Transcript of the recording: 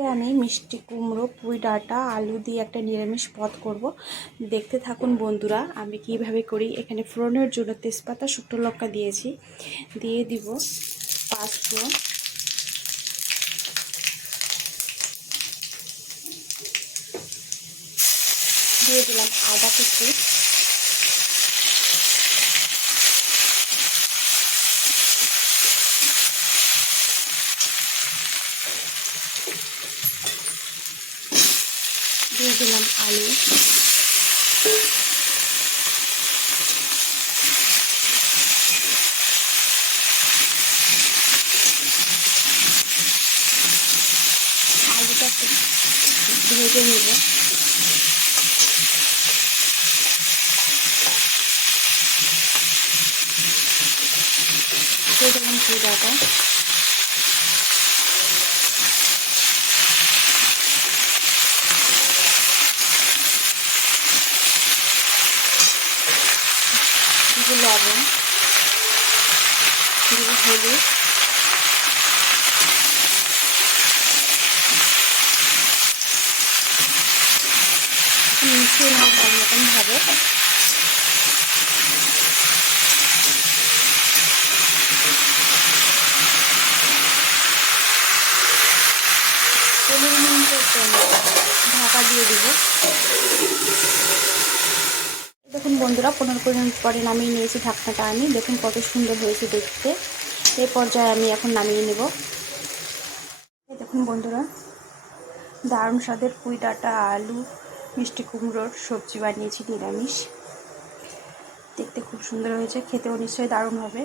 আজকে আমি মিষ্টি কুমড়ো পুঁই ডাঁটা আলু দিয়ে একটা নিরামিষ পদ করব। দেখতে থাকুন বন্ধুরা আমি কিভাবে করি। এখানে ফোড়নের জন্য তেজপাতা শুকনো লঙ্কা দিয়েছি, দিয়ে দিব পাঁচফোড়ন, দিয়ে দিলাম আদা কুচি, দিয়ে দিলাম আলু, আলুটা ভেজে নেব। দিয়ে দিলাম পুঁই ডাঁটা, দিব লবণ, দিব হলুদ, মিশিয়ে নেওয়া ভালো মতনভাবে। পনেরো মিনিটের জন্য ঢাকা দিয়ে দিব। দেখুন বন্ধুরা 15 মিনিট পরে নামিয়ে নিয়েছি ঢাকনাটা আমি। দেখুন কত সুন্দর হয়েছে দেখতে। এই পর্যায়ে আমি এখন নামিয়ে নেব। দেখুন বন্ধুরা দারুণ স্বাদের পুঁই ডাঁটা আলু মিষ্টি কুমড়োর সবজি বানিয়েছি নিরামিষ। দেখতে খুব সুন্দর হয়েছে, খেতেও নিশ্চয়ই দারুণ হবে।